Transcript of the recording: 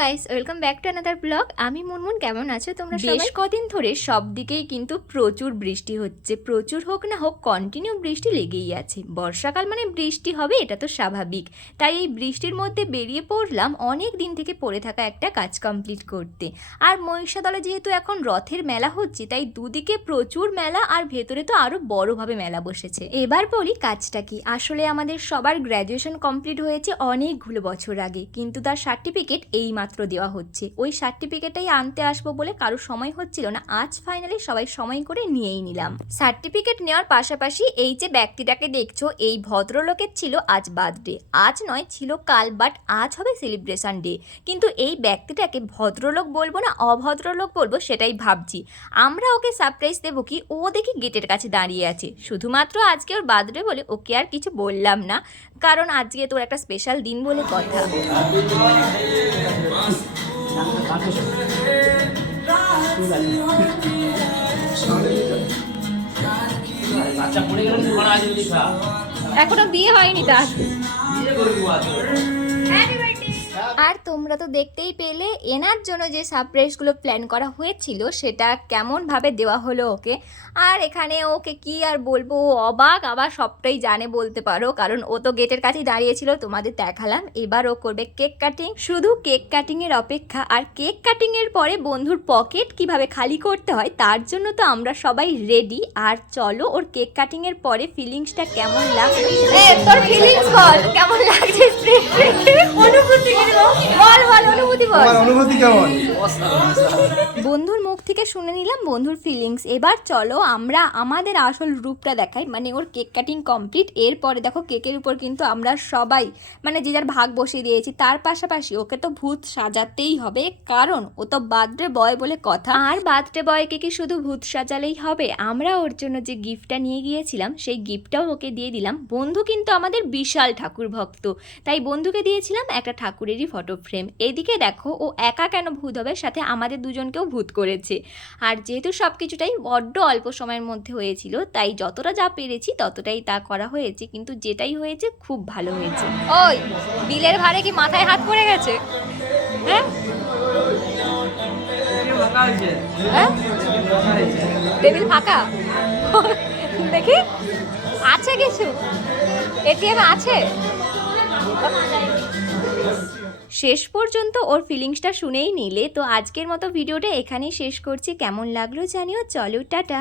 Guys, welcome back to another blog. আমি মুনমুন। কেমন আছো তোমরা সবাই? বেশ কদিন ধরে সব দিকেই কিন্তু প্রচুর বৃষ্টি হচ্ছে। প্রচুর হোক না হোক, কন্টিনিউ বৃষ্টি লেগেই আছে। বর্ষাকাল মানে বৃষ্টি হবে, এটা তো স্বাভাবিক। তাই এই বৃষ্টির মধ্যে বেরিয়ে পড়লাম অনেক দিন থেকে পড়ে থাকা একটা কাজ কমপ্লিট করতে। আর মহিষাদলে যেহেতু এখন রথের মেলা হচ্ছে, তাই দুদিকে প্রচুর মেলা, আর ভেতরে তো আরও বড়োভাবে মেলা বসেছে। এবার বলি কাজটা কি। আসলে আমাদের সবার গ্র্যাজুয়েশন কমপ্লিট হয়েছে অনেকগুলো বছর আগে, কিন্তু তার সার্টিফিকেট এই মাত্র দেওয়া হচ্ছে। ওই সার্টিফিকেটটাই আনতে আসবো বলে কারো সময় হচ্ছিল না। আজ ফাইনালি সবাই সময় করে নিয়েই নিলাম। সার্টিফিকেট নেওয়ার পাশাপাশি এই যে ব্যক্তিটাকে দেখছো, এই ভদ্রলোকের ছিল আজ বার্থডে। আজ নয়, ছিল কাল, বাট আজ হবে সেলিব্রেশন ডে। কিন্তু এই ব্যক্তিটাকে ভদ্রলোক বলবো না অভদ্রলোক বলবো সেটাই ভাবছি। আমরা ওকে সারপ্রাইজ দেবো কি, ও দেখি গেটের কাছে দাঁড়িয়ে আছে। শুধুমাত্র আজকে ওর বার্থডে বলে ওকে আর কিছু বললাম না, কারণ আজকে তোর একটা স্পেশাল দিন বলে কথা। এখনো বিয়ে হয়নি তার। আর তোমরা তো দেখতেই পেলে এনার জন্য যে সারপ্রাইজগুলো প্ল্যান করা হয়েছিল সেটা কেমনভাবে দেওয়া হলো ওকে। আর এখানে ওকে কি আর বলবো, ও অবাক, আবার সবটাই জানে বলতে পারো, কারণ ও তো গেটের কাছেই দাঁড়িয়েছিল, তোমাদের দেখালাম। এবার ও করবে কেক কাটিং। শুধু কেক কাটিংয়ের অপেক্ষা। আর কেক কাটিংয়ের পরে বন্ধুর পকেট কিভাবে খালি করতে হয় তার জন্য তো আমরা সবাই রেডি। আর চলো ওর কেক কাটিংয়ের পরে ফিলিংসটা কেমন লাগছে, তোর ফিলিংস বল, কেমন লাগছে, অনুভূতি বল বল, অনুভূতি বল, অনুভূতি কেমন? বন্ধুর মুখ থেকে শুনে নিলাম বন্ধুর ফিলিংস। এবার চলো আমরা আমাদের আসল রূপটা দেখাই। মানে ওর কেক কাটিং কমপ্লিট, এরপরে দেখো কেকের উপর কিন্তু আমরা সবাই মানে যে যার ভাগ বসিয়ে দিয়েছি। তার পাশাপাশি ওকে তো ভূত সাজাতেই হবে, কারণ ও তো বার্থডে বয় বলে কথা। আর বার্থডে বয়কে কি শুধু ভূত সাজালেই হবে? আমরা ওর জন্য যে গিফটটা নিয়ে গিয়েছিলাম সেই গিফটটাও ওকে দিয়ে দিলাম। বন্ধু কিন্তু আমাদের বিশাল ঠাকুর ভক্ত, তাই বন্ধুকে দিয়েছিলাম একটা ঠাকুরেরই ফটো ফ্রেম। এদিকে দেখো ও একা কেন ভূত হবে, সাথে আমাদের দুজনকেও ভূত করেছে। আর যেহেতু সব কিছুটাই বড্ড অল্প সময়ের মধ্যে হয়েছিল, তাই যতটা যা পেরেছি ততটাই তা করা হয়েছে, কিন্তু যেটাই হয়েছে খুব ভালো হয়েছে। ওই বিলের ভারে কি মাথায় হাত পড়ে গেছে? হ্যাঁ, টেবিল ফাঁকা দেখি, আছে কিছু, এটিএম আছে। শেষ পর্যন্ত ওর ফিলিংসটা শুনেই নিলে। তো আজকের মতো ভিডিওটা এখানেই শেষ করছি। কেমন লাগলো জানিও। চলো টাটা।